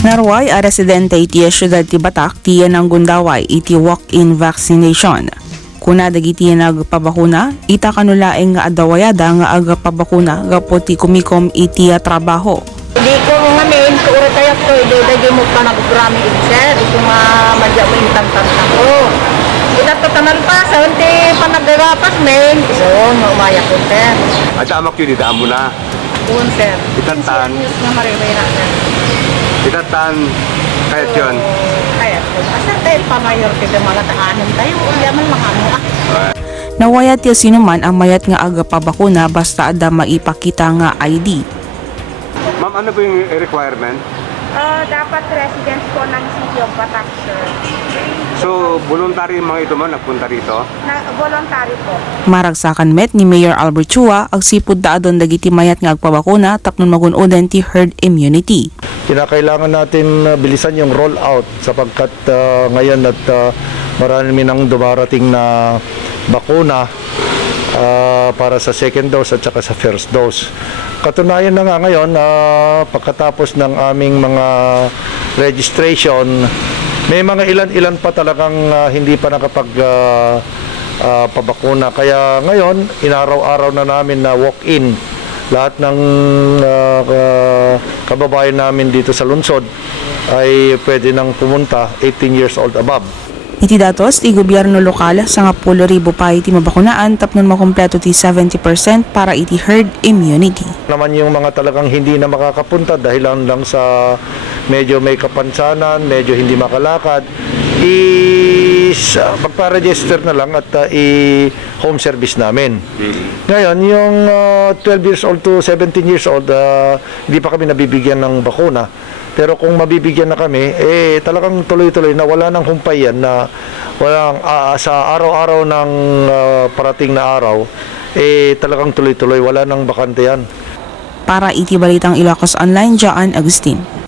Narway a residente iti syudad ti Batak tiyan ang gundaway iti walk-in vaccination. Kuna dagiti nagpabakuna, ita kanulaeng nga adawayada nga agpabakuna gapo ti kumikom iti trabaho. Hindi ko ngamin, kaura tayo ko, hindi mo pa nag-grami sir, ito nga madya mo yung tantang ako. Itatatanal pa, sa hindi pa nag-rapas, men. So, umaya ko, sir. At amak yun, idaan mo na. Doon, sir. Itantan. News nga mariwira na. Itantan, kahit yun. Kaya po. Asa tayo pa mayor kita mga taanin tayo, yaman mga ano. Nawayat ti sinuman ang mayat nga agpabakuna basta ada maipakita nga ID. Ma'am, ano ba yung requirement? Dapat residence po ng City of Batak, sir. So, voluntary yung mga ito man nagpunta rito? Voluntary po. Maragsakan met ni Mayor Albert Chua agsipud daadon dagiti mayat nga agpabakuna tapnon magun-oden ti herd immunity. Kinakailangan natin bilisan yung roll out sapagkat ngayon at marami nang dumarating na bakuna para sa second dose at saka sa first dose. Katunayan na nga ngayon, pagkatapos ng aming mga registration, may mga ilan-ilan pa talagang hindi pa pabakuna. Kaya ngayon, inaraw-araw na namin na walk-in. Lahat ng kababayan namin dito sa lungsod ay pwede nang pumunta 18 years old above. Iti datos, ti gobyerno lokal sa nga 10,000 pa iti mabakunaan tapnon makumpleto ti 70% para iti herd immunity. Naman yung mga talagang hindi na makakapunta dahil lang sa medyo may kapansanan, medyo hindi makalakad, magpa-register na lang at i-home service namin. Ngayon, yung 12 years old to 17 years old, hindi pa kami nabibigyan ng bakuna. Pero kung mabibigyan na kami, talagang tuloy-tuloy na wala nang humpay yan na walang sa araw-araw ng parating na araw, talagang tuloy-tuloy, wala nang bakante yan. Para iti Balitang Ilocos Online, Jaan Agustin.